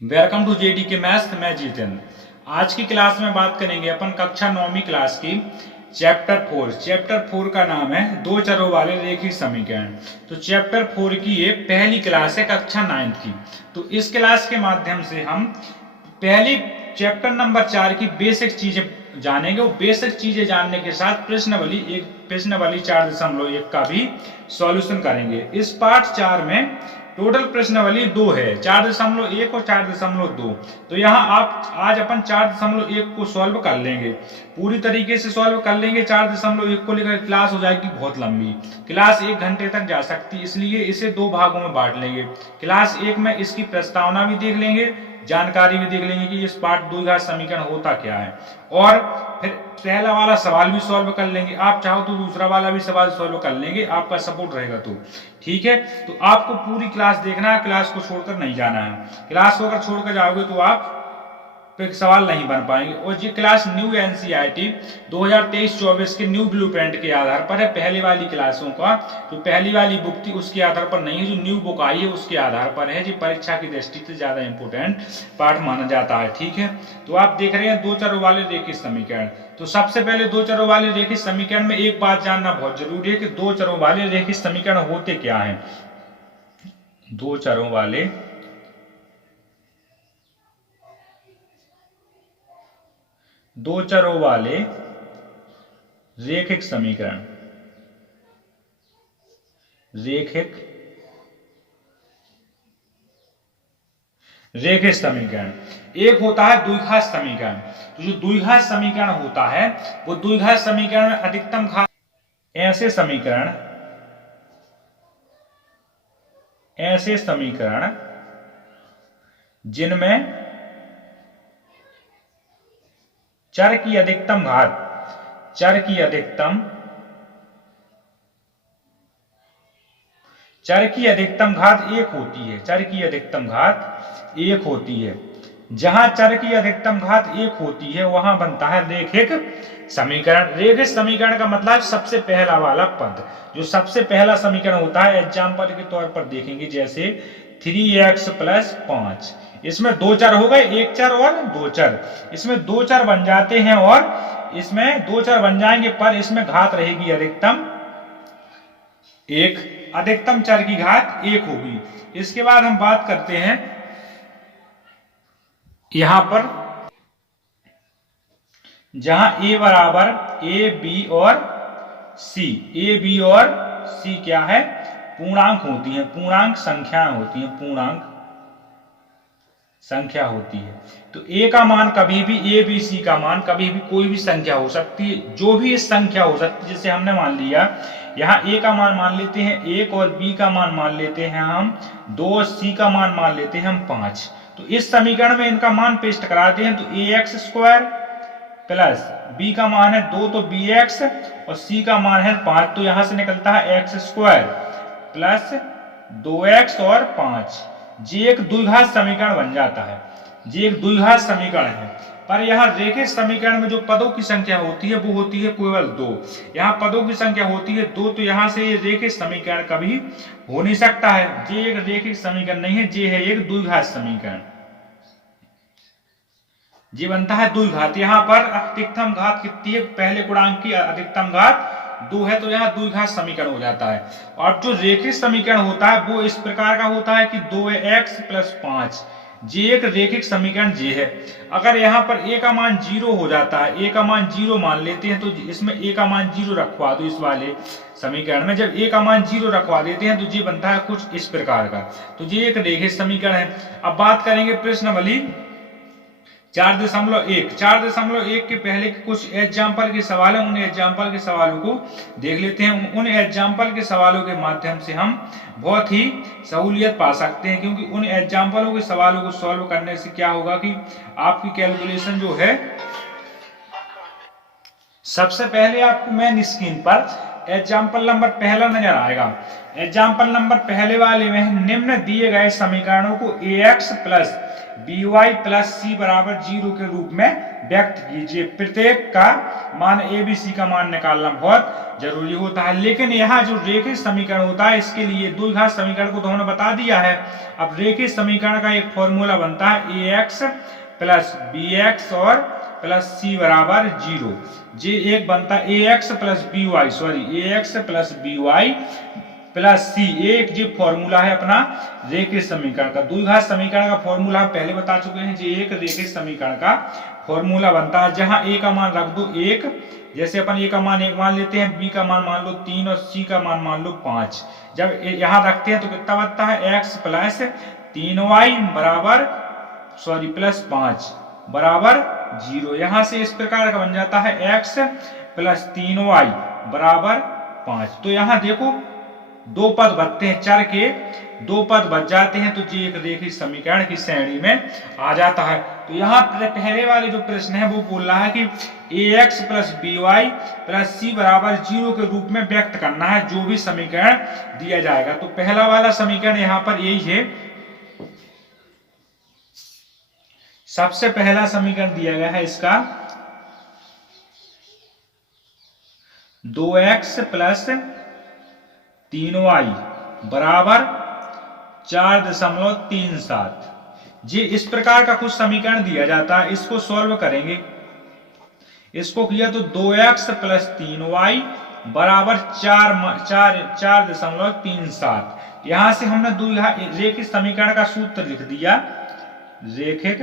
Welcome to JD के maths. मैं जीतन। आज की क्लास में बात करेंगे अपन कक्षा 9वीं क्लास की चैप्टर 4। चैप्टर 4 का नाम है दो चरों वाले रेखीय समीकरण। तो चैप्टर 4 की ये पहली क्लास है कक्षा 9th की। तो इस क्लास के माध्यम से हम पहली चैप्टर नंबर 4 की बेसिक चीजें जानेंगे। वो बेसिक चीजें जानने के साथ प्रश्नावली 4.1 का भी सॉल्यूशन करेंगे। इस पार्ट 4 में टोटल प्रश्नावली 2 है, 4.1 और 4.2। तो यहाँ आप आज अपन 4.1 को सॉल्व कर लेंगे, पूरी तरीके से सॉल्व कर लेंगे। 4.1 को लेकर क्लास हो जाएगी बहुत लंबी, क्लास 1 घंटे तक जा सकती है, इसलिए इसे दो भागों में बांट लेंगे। क्लास 1 में इसकी प्रस्तावना भी देख लेंगे, जानकारी भी देख लेंगे कि इस पार्ट द्विघात समीकरण होता क्या है, और फिर पहला वाला सवाल भी सॉल्व कर लेंगे। आप चाहो तो दूसरा वाला भी सवाल सॉल्व कर लेंगे, आपका सपोर्ट रहेगा तो ठीक है। तो आपको पूरी क्लास देखना है, क्लास को छोड़कर नहीं जाना है। क्लास को अगर छोड़कर जाओगे तो आप पे सवाल नहीं बन पाएंगे। और ये क्लास न्यू एनसीईआरटी 2023-24 के न्यू ब्लूप्रिंट के आधार पर है। पहले वाली क्लासों का जो पहली वाली बुक थी उसके आधार पर नहीं है, जो न्यू बुक आई है उसके आधार पर है। जो परीक्षा की दृष्टि से ज्यादा इंपोर्टेंट पार्ट माना जाता है, ठीक है। तो आप देख रहे हैं दो चरों वाले रेखीय समीकरण। तो सबसे पहले दो चरों वाले रेखीय समीकरण में एक बात जानना बहुत जरूरी है कि दो चरों वाले रेखीय समीकरण होते क्या है। दो चरों वाले रेखिक समीकरण, रेखिक समीकरण एक होता है द्विघात समीकरण। तो जो द्विघात समीकरण होता है वो द्विघात समीकरण में अधिकतम घात ऐसे समीकरण जिनमें चर की अधिकतम घात एक होती है। जहां चर की अधिकतम घात एक होती है वहां बनता है रेखिक समीकरण। रेखिक समीकरण का मतलब सबसे पहला वाला पद, जो सबसे पहला समीकरण होता है। एग्जाम्पल के तौर पर देखेंगे, जैसे 3x + 5, इसमें दो चर हो गए, एक चर और दो चर। इसमें दो चर बन जाते हैं और इसमें दो चर बन जाएंगे, पर इसमें घात रहेगी अधिकतम एक, अधिकतम चर की घात एक होगी। इसके बाद हम बात करते हैं यहां पर जहां a बराबर a b और c क्या है, पूर्णांक होती है, पूर्णांक संख्या होती है। तो a का मान कभी भी a b c का मान कभी भी कोई भी संख्या हो सकती है, जो भी इस संख्या हो सकती है। जैसे हमने मान लिया यहाँ a का मान मान लेते हैं 1 और b का मान मान लेते हैं हम 2 और c का मान मान लेते हैं हम 5। तो इस समीकरण में इनका मान पेस्ट कराते हैं। तो ax² प्लस b का मान है 2 तो bx और c का मान है 5, तो यहां से निकलता है x² प्लस 2x और 5। ये एक द्विघात समीकरण बन जाता है, ये एक द्विघात समीकरण है। पर यहाँ रेखिक समीकरण में जो पदों की संख्या होती है वो होती है केवल 2। यहाँ पदों की संख्या होती है 2, तो यहाँ से ये रेखिक समीकरण कभी हो नहीं सकता है। ये एक रेखिक समीकरण नहीं है, ये है एक द्विघात समीकरण। ये बनता है द्विघात। यहाँ पर अधिकतम घात कितनी है, पहले गुणांक की अधिकतम घात 2 है, तो यहाँ द्विघात समीकरण हो जाता है। और जो रेखिक समीकरण होता है वो इस प्रकार का होता है कि 2x + 5, ये एक रेखिक समीकरण ये है। अगर यहाँ पर a का मान 0 हो जाता है, a का मान 0 मान लेते हैं, तो इसमें a का मान 0 रखवा दो इस वाले समीकरण में। जब a का मान 0 रखवा देते हैं तो ये बनता है कुछ इस प्रकार का। तो ये एक रेखिक समीकरण है। अब बात करेंगे प्रश्नावली 4.1 के पहले कुछ एग्जाम्पल के सवाल हैं, उन एग्जाम्पल के सवालों को देख लेते हैं। उन एग्जाम्पल के सवालों के माध्यम से हम बहुत ही सहूलियत पा सकते हैं, क्योंकि उन एग्जाम्पलों के सवालों को सॉल्व करने से क्या होगा कि आपकी कैलकुलेशन जो है, सबसे पहले आपको मेन स्क्रीन पर एग्जाम्पल नंबर पहला नजर आएगा। एग्जाम्पल नंबर पहले वाले में निम्न दिए गए समीकरणों को ax प्लस by प्लस सी बराबर 0 के रूप में व्यक्त कीजिए। प्रत्येक का मान a b c का मान निकालना बहुत जरूरी होता है, लेकिन यहाँ जो रेखिक समीकरण होता है इसके लिए द्विघात समीकरण को तो हमने बता दिया है। अब रेखिक समीकरण का एक फॉर्मूला बनता है ax प्लस bx और प्लस c बराबर 0। जे एक बनता है ax प्लस by प्लस सी, एक जो फॉर्मूला है अपना रेखिक समीकरण का। द्विघात समीकरण का फॉर्मूला हम पहले बता चुके हैं। जो एक रेखिक समीकरण का फॉर्मूला बनता है जहां a का मान रख दो 1, जैसे अपन a का मान 1 मान लेते हैं, b का मान मान लो 3 और c का मान मान लो 5। जब यहां रखते हैं तो कितना बनता है x प्लस 3y बराबर प्लस 5 बराबर 0। यहां से इस प्रकार का बन जाता है x प्लस 3y बराबर 5। तो यहां देखो दो पद बचते हैं, चर के दो पद बच जाते हैं, तो ये एक रेखिक समीकरण की श्रेणी में आ जाता है। तो यहाँ पहले वाले जो प्रश्न है वो बोल रहा है कि ax plus by plus c बराबर 0 के रूप में व्यक्त करना है जो भी समीकरण दिया जाएगा। तो पहला वाला समीकरण यहाँ पर यही है। सबसे पहला समीकरण दिया गया है इसका 2x प्लस 3y बराबर 4.37। जी इस प्रकार का कुछ समीकरण दिया जाता है, इसको सॉल्व करेंगे। इसको किया तो 2x प्लस 3y बराबर 4.37। यहां से हमने रेखिक समीकरण का सूत्र लिख दिया। रेखिक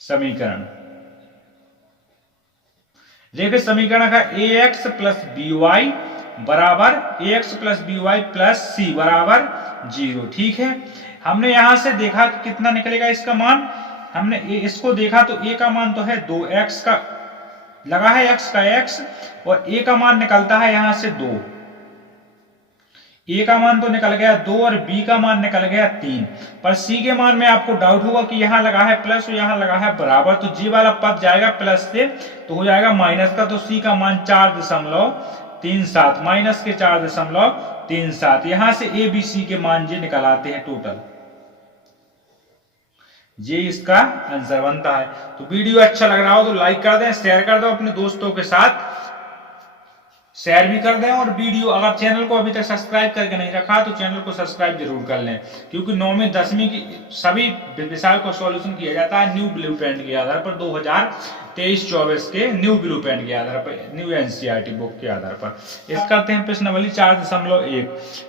समीकरण रेखिक समीकरण का ax प्लस by बराबर ax plus by plus c बराबर 0। ठीक है, हमने यहां से देखा कि कितना निकलेगा इसका मान। हमने इसको देखा तो a का मान तो है 2x का लगा है, x का x, और a का मान निकलता है यहां से 2। a का मान तो निकल गया 2 और b का मान निकल गया 3। पर c के मान में आपको डाउट होगा कि यहाँ लगा है प्लस और यहाँ लगा है बराबर, तो जी वाला पद जाएगा प्लस से तो हो जाएगा माइनस का। तो c का मान 4.37 माइनस के 4.37। यहां से a b c के मान जी निकल आते हैं टोटल। ये इसका आंसर बनता है। तो वीडियो अच्छा लग रहा हो तो लाइक कर दें, शेयर कर दो अपने दोस्तों के साथ, शेयर भी कर दें। और वीडियो अगर चैनल को अभी तक सब्सक्राइब करके नहीं रखा तो चैनल को सब्सक्राइब जरूर कर लें, क्योंकि 9वीं 10वीं की सभी विषयों का सॉल्यूशन किया जाता है न्यू ब्लूप्रिंट के आधार पर, 2023-24 के न्यू ब्लूप्रिंट के आधार पर, न्यू एनसीईआरटी बुक के आधार पर। इस करते हैं प्रश्नावली 4.1।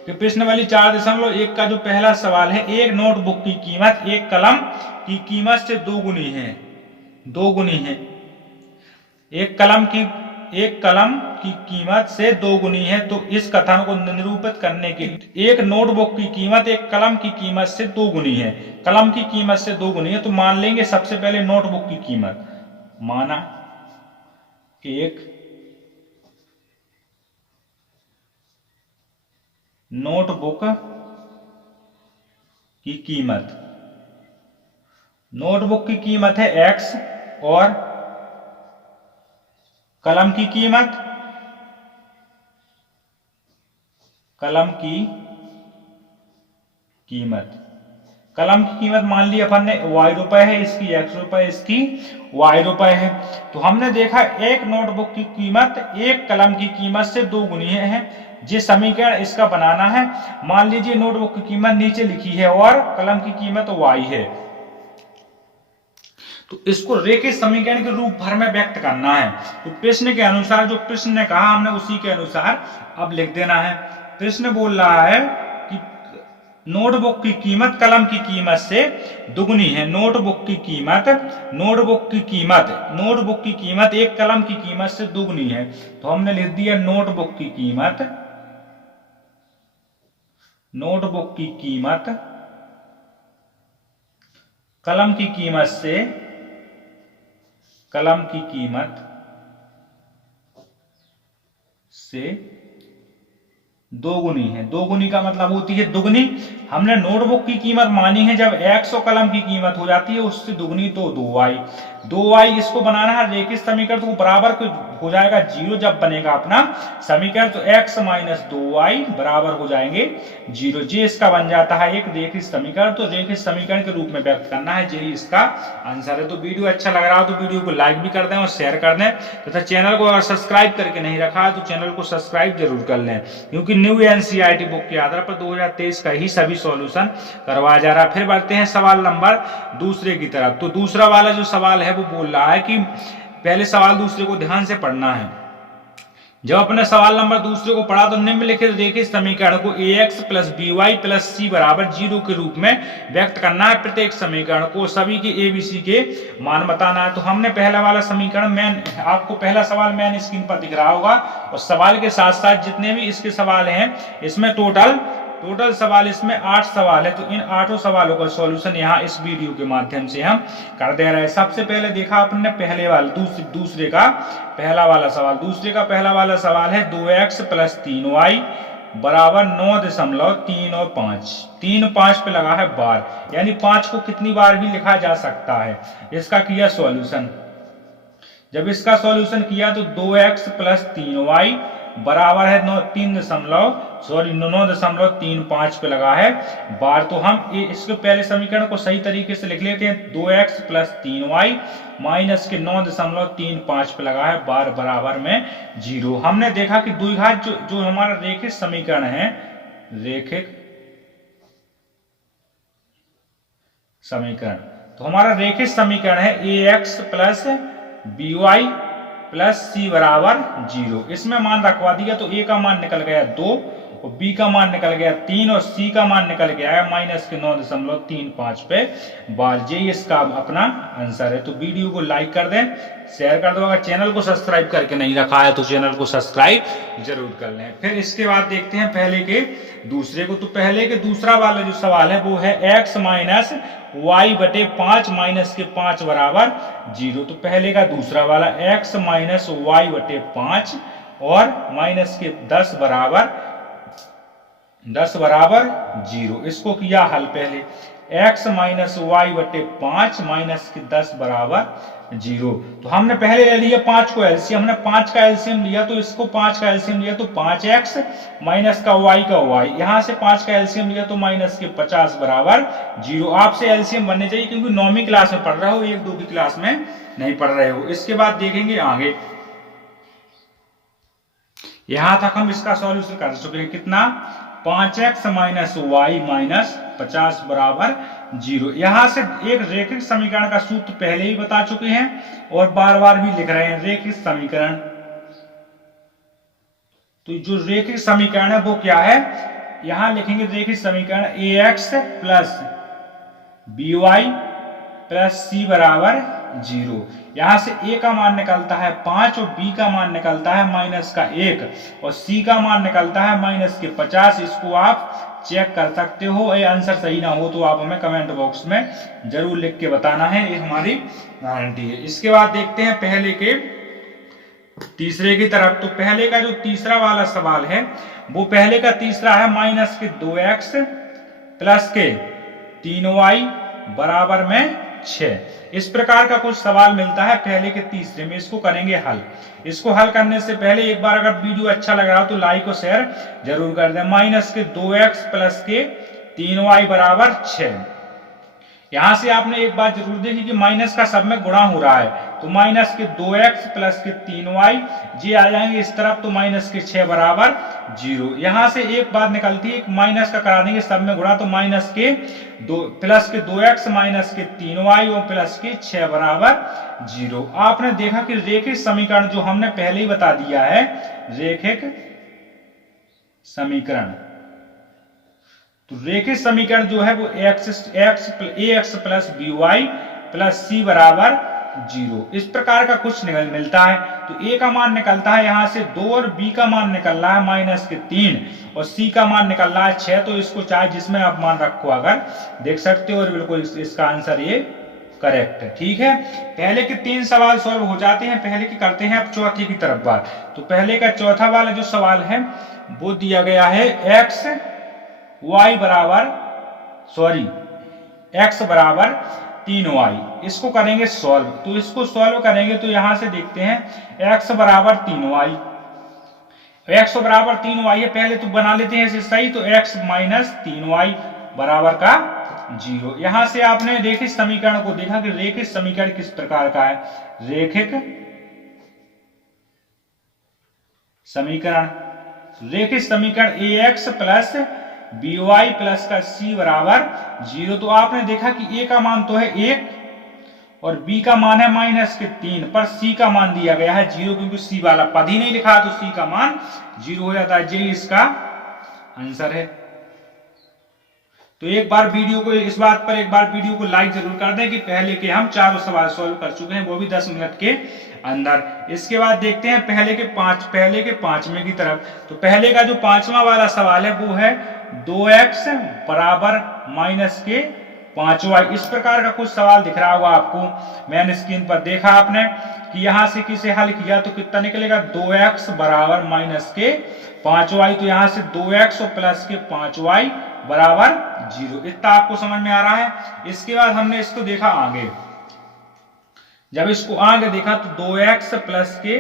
प्रश्नावली 4.1 का जो पहला सवाल है, एक नोटबुक की कीमत एक कलम की कीमत से दो गुनी है। एक कलम की कीमत से दो गुनी है, तो इस कथन को निरूपित करने के लिए एक नोटबुक की कीमत एक कलम की कीमत से दो गुनी है, कलम की कीमत से दो गुनी है। तो मान लेंगे सबसे पहले नोटबुक की कीमत, माना एक नोटबुक की कीमत है x और कलम की कीमत मान ली अपन ने y रुपए है, इसकी x रुपए, इसकी y रुपए है। तो हमने देखा एक नोटबुक की कीमत एक कलम की कीमत से दो गुनी है। जिस समीकरण इसका बनाना है, मान लीजिए नोटबुक की कीमत नीचे लिखी है और कलम की कीमत y है, तो इसको रेखिक समीकरण के रूप भर में व्यक्त करना है। तो प्रश्न के अनुसार, जो प्रश्न ने कहा हमने उसी के अनुसार अब लिख देना है। प्रश्न बोल रहा है कि नोटबुक की कीमत कलम की कीमत से दुगनी है। नोटबुक की कीमत एक कलम की कीमत से दुगनी है। तो हमने लिख दिया नोटबुक की कीमत कलम की कीमत से दो गुनी है। दो गुनी का मतलब होती है दुगनी। हमने नोटबुक की कीमत मानी है जब x और कलम की कीमत हो जाती है उससे दुगनी, तो 2y। इसको बनाना है रेखिक समीकरण को बराबर हो जाएगा 0 जब बनेगा अपना समीकरण, तो x माइनस 2y बराबर हो जाएंगे 0। ये इसका बन जाता है एक रेखिक समीकरण। तो रेखिक समीकरण के रूप में व्यक्त करना है, यही इसका आंसर है। तो वीडियो अच्छा लग रहा हो तो वीडियो को लाइक भी कर दें और शेयर कर दें तथा चैनल को अगर सब्सक्राइब करके नहीं रखा है तो चैनल को सब्सक्राइब जरूर कर लें, क्योंकि न्यू एनसीईआरटी बुक के आधार पर 2023 का ही सभी सॉल्यूशन करवाया जा रहा है। फिर बढ़ते हैं सवाल नंबर दूसरे की तरफ। तो दूसरा वाला जो सवाल है वो बोल रहा है कि पहले सवाल दूसरे को ध्यान से पढ़ना है। जब अपने सवाल नंबर दूसरे को पढ़ा तो निम्नलिखित रेखिक समीकरण को ax plus by plus c बराबर 0 के रूप में व्यक्त करना है। प्रत्येक समीकरण को सभी के abc के मान बताना है। तो हमने पहला वाला समीकरण मैन, आपको पहला सवाल मैन स्क्रीन पर दिख रहा होगा, और सवाल के साथ साथ जितने भी इसके सवाल हैं इसमें टोटल सवाल इसमें 8 सवाल है। तो इन 8 सवालों का सॉल्यूशन यहाँ इस वीडियो के माध्यम से हम कर दे रहे हैं। सबसे पहले देखा अपने पहले वाला दूसरे का पहला वाला सवाल। दूसरे का पहला वाला सवाल है 2x प्लस 3y बराबर 9.3 और 5। 3 5 पे लगा है बार, यानी 5 को कितनी बार भी लिखा जा सकता है। इसका किया सॉल्यूशन। जब इसका सॉल्यूशन किया तो 2x प्लस 3y बराबर है 9.35 पे लगा है बार। तो हम इसके पहले समीकरण को सही तरीके से लिख लेते हैं। 2x प्लस 3y माइनस के 9.35 पे लगा है बार बराबर में 0। हमने देखा कि द्विघात जो हमारा रेखिक समीकरण है, रेखिक समीकरण, तो हमारा रेखिक समीकरण है ax plus by plus c बराबर 0। इसमें मान रखवा दिया तो a का मान निकल गया 2 और b का मान निकल गया 3 और c का मान निकल गया है माइनस के 9.35 पे बार। ये इसका अपना आंसर है। तो वीडियो को लाइक कर दें, शेयर कर दो। अगर चैनल को सब्सक्राइब करके नहीं रखा है तो चैनल को सब्सक्राइब जरूर कर लें। फिर इसके बाद देखते हैं पहले के दूसरे को। तो पहले के दूसरा वाला जो सवाल है वो है x माइनस y बटे 5 माइनस के 5 बराबर 0। तो पहले का दूसरा वाला x माइनस y बटे 5 और माइनस के 10 बराबर 0। इसको किया हल। पहले x माइनस वाई बटे 5 माइनस के 10 बराबर 0। तो हमने पहले ले लिया 5 को एलसीएम, हमने 5 का एलसीएम लिया तो इसको 5 का एलसीएम लिया तो 5x माइनस का y का y, यहां से 5 का एलसीएम लिया तो माइनस के 50 बराबर 0। आपसे एलसीएम बनने चाहिए क्योंकि 9वीं क्लास में पढ़ रहे हो, 1 2 की क्लास में नहीं पढ़ रहे हो। इसके बाद देखेंगे आगे। यहां तक हम इसका सॉल्यूशन कर चुके हैं। कितना? 5x माइनस वाई माइनस 50 बराबर 0। यहां से एक रेखिक समीकरण का सूत्र पहले ही बता चुके हैं और बार बार भी लिख रहे हैं। रेखिक समीकरण, तो जो रेखिक समीकरण है वो क्या है, यहां लिखेंगे रेखिक समीकरण ax plus by plus c बराबर 0। यहां से a का मान निकलता है 5 और b का मान निकलता है माइनस का 1 और c का मान निकलता है माइनस के 50। इसको आप चेक कर सकते हो। ये आंसर सही ना हो तो आप हमें कमेंट बॉक्स में जरूर लिख के बताना है, ये हमारी गारंटी है। इसके बाद देखते हैं पहले के तीसरे की तरफ। तो पहले का जो तीसरा वाला सवाल है वो पहले का तीसरा है माइनस के 2x प्लस के 3y बराबर में 6। इस प्रकार का कुछ सवाल मिलता है पहले के तीसरे में। इसको करेंगे हल। इसको हल करने से पहले एक बार अगर वीडियो अच्छा लग रहा हो तो लाइक और शेयर जरूर कर दें। माइनस के 2x प्लस के 3y बराबर 6। यहां से आपने एक बात जरूर देखी कि माइनस का सब में गुणा हो रहा है, तो माइनस के 2x प्लस के 3y ये आ जाएंगे इस तरफ, तो माइनस के 6 बराबर 0। यहां से एक बात निकलती है, माइनस का करा देंगे सब में गुणा, तो माइनस के 2x माइनस के 3y और प्लस के 6 बराबर 0। आपने देखा कि रेखिक समीकरण जो हमने पहले ही बता दिया है, रेखिक समीकरण, तो रेखिक समीकरण जो है वो ax plus by plus c बराबर 0। इस प्रकार का कुछ मिलता है। तो a का मान निकलता है यहां से 2 और b का मान निकल रहा है माइनस के 3 और c का मान निकल रहा है 6। तो इसको चाहे जिसमें आप मान रखो अगर देख सकते हो, और बिल्कुल इसका आंसर ये करेक्ट है। ठीक है, पहले के 3 सवाल सॉल्व हो जाते हैं। पहले की करते हैं अब चौथी की तरफ बात। तो पहले का चौथा वाला जो सवाल है वो दिया गया है x बराबर 3y, इसको करेंगे सॉल्व। तो इसको सॉल्व करेंगे तो यहां से देखते हैं x बराबर 3y, x बराबर 3y है, पहले तो बना लेते हैं इसे सही। तो x माइनस 3y बराबर का 0। यहां से आपने रेखिक समीकरण को देखा कि रेखिक समीकरण किस प्रकार का है। रेखिक समीकरण, रेखिक समीकरण ax प्लस by प्लस का c बराबर 0। तो आपने देखा कि a का मान तो है 1 और b का मान है माइनस के 3, पर c का मान दिया गया है 0, क्योंकि c वाला पद ही नहीं लिखा तो c का मान 0 हो जाता है। यही इसका आंसर है। तो एक बार वीडियो को, इस बात पर एक बार वीडियो को लाइक जरूर कर दें कि पहले के हम चारों सवाल सॉल्व कर चुके हैं, वो भी 10 मिनट के अंदर। इसके बाद देखते हैं पहले के पांचवें की तरफ। तो पहले का जो पांचवा वाला सवाल है वो है 2x बराबर माइनस के 5y। इस प्रकार का कुछ सवाल दिख रहा होगा आपको, मैंने स्क्रीन पर देखा आपने कि यहां से किसे हल किया तो कितना निकलेगा 2x बराबर माइनस के 5y। तो यहां से 2x और प्लस के 5y बराबर 0। इतना आपको समझ में आ रहा है। इसके बाद हमने इसको देखा आगे, जब इसको आगे देखा तो 2x प्लस के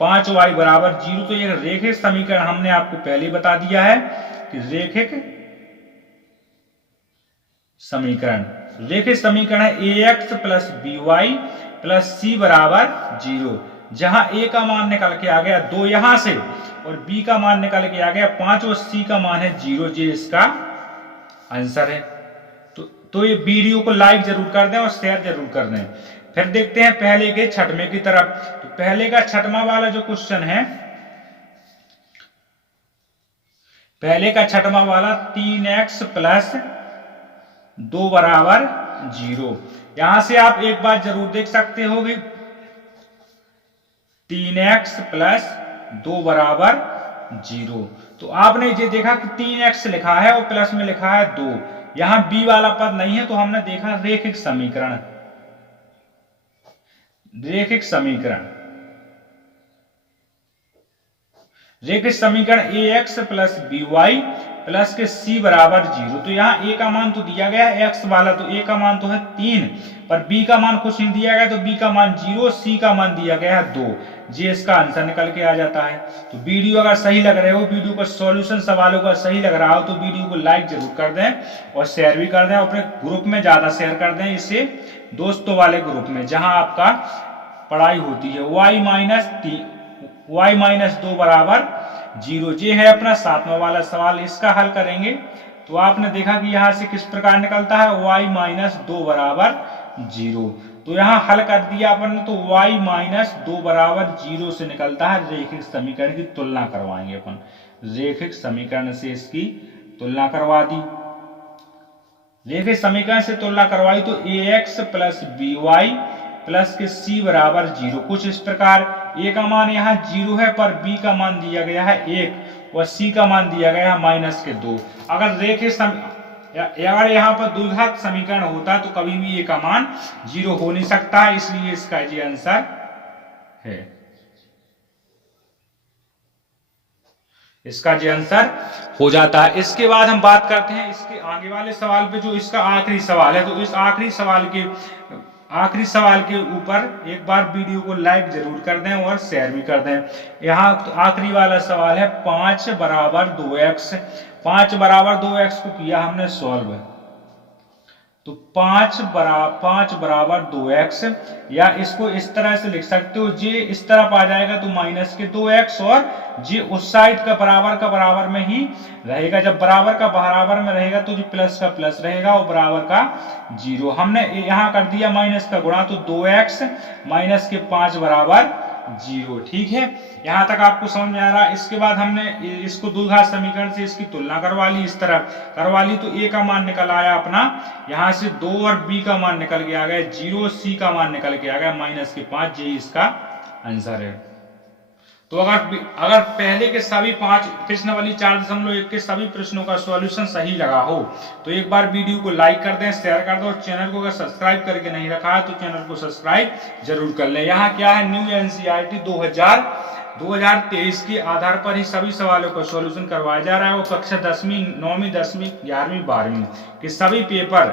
5y बराबर 0। तो ये रेखिक समीकरण हमने आपको पहले बता दिया है कि रेखिक समीकरण, रेखिक समीकरण है ax plus by plus c बराबर 0। जहां a का मान निकल के आ गया 2 यहां से, और b का मान निकल के आ गया 5 और c का मान है 0। ये इसका आंसर है। तो ये वीडियो को लाइक जरूर कर दें और शेयर जरूर कर दें। फिर देखते हैं पहले के छठवें की तरफ। तो पहले का छठवां वाला जो क्वेश्चन है, पहले का छठवां वाला 3x प्लस 2 बराबर 0। यहां से आप एक बात जरूर देख सकते हो कि 3x प्लस 2 बराबर 0। तो आपने ये देखा कि 3x लिखा है और प्लस में लिखा है 2, यहां b वाला पद नहीं है। तो हमने देखा रेखिक समीकरण, रेखिक समीकरण, रेखिक समीकरण ax प्लस by प्लस के c बराबर 0। तो यहाँ a का मान तो दिया गया है x वाला, तो a का मान तो है 3, पर b का मान कुछ नहीं दिया गया तो b का मान 0, c का मान दिया गया है 2। ये इसका आंसर निकल के आ जाता है। तो वीडियो अगर सही लग रहे हो, वीडियो का सॉल्यूशन सवालों का सही लग रहा हो तो वीडियो को लाइक जरूर कर दें और शेयर भी कर दें। अपने ग्रुप में ज्यादा शेयर कर दें, इससे दोस्तों वाले ग्रुप में जहां आपका पढ़ाई होती है। y माइनस 2 बराबर 0। ये है अपना सातवां वाला सवाल। इसका हल करेंगे तो आपने देखा कि यहां से किस प्रकार निकलता है y माइनस 2 बराबर 0। तो यहां हल कर दिया अपन ने, तो y माइनस 2 बराबर 0 से निकलता है। रेखिक समीकरण की तुलना करवाएंगे अपन, रेखिक समीकरण से इसकी तुलना करवा दी। रेखिक समीकरण से तुलना करवाई तो ax प्लस by प्लस के c बराबर 0। कुछ इस प्रकार a का मान यहाँ 0 है, पर b का मान दिया गया है 1 और c का मान दिया गया है माइनस के 2। अगर रेखिक अगर यहाँ पर द्विघात समीकरण होता तो कभी भी a का मान 0 हो नहीं सकता है, इसलिए इसका ये आंसर है। इसका जो आंसर हो जाता है। इसके बाद हम बात करते हैं इसके आगे वाले सवाल पे, जो इसका आखिरी सवाल है। तो इस आखिरी सवाल के ऊपर एक बार वीडियो को लाइक जरूर कर दें और शेयर भी कर दें। यहाँ तो आखिरी वाला सवाल है 5 बराबर 2x। 5 बराबर 2x को किया हमने सॉल्व, तो 5 बराबर 2x, या इसको इस तरह से लिख सकते हो, जे इस तरफ आ जाएगा तो माइनस के 2x, और जे उस साइड का बराबर में ही रहेगा। जब बराबर का बराबर में रहेगा तो जो प्लस का प्लस रहेगा और बराबर का 0। हमने यहाँ कर दिया माइनस का गुणा, तो 2x माइनस के 5 बराबर 0। ठीक है, यहां तक आपको समझ में आ रहा है। इसके बाद हमने इसको द्विघात समीकरण से इसकी तुलना करवा ली, इस तरह करवा ली, तो a का मान निकल आया अपना यहां से 2 और b का मान निकल के आ गया 0, c का मान निकल के आ गया माइनस के 5। यही इसका आंसर है। तो अगर पहले के सभी 5 प्रश्नावली 4.1 के सभी प्रश्नों का सॉल्यूशन सही लगा हो तो एक बार वीडियो को लाइक कर दें, शेयर कर दो, और चैनल को अगर सब्सक्राइब करके नहीं रखा है तो चैनल को सब्सक्राइब जरूर कर लें। यहाँ क्या है, न्यू एनसीईआरटी 2023 के आधार पर ही सभी सवालों का सॉल्यूशन करवाया जा रहा है। वो कक्षा 10वीं 9वीं 10वीं 11वीं 12वीं के सभी पेपर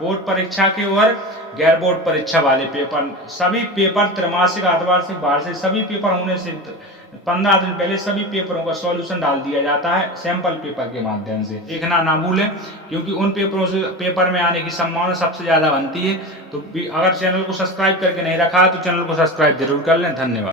बोर्ड परीक्षा के और गैर बोर्ड परीक्षा वाले पेपर, सभी पेपर त्रैमासिक आधार से बाहर से सभी पेपर होने से 15 दिन पहले सभी पेपरों का सॉल्यूशन डाल दिया जाता है सैंपल पेपर के माध्यम से। देखना ना भूलें, क्योंकि उन पेपरों से पेपर में आने की संभावना सबसे ज्यादा बनती है। तो अगर चैनल को सब्सक्राइब करके नहीं रखा है तो चैनल को सब्सक्राइब जरूर कर लें। धन्यवाद।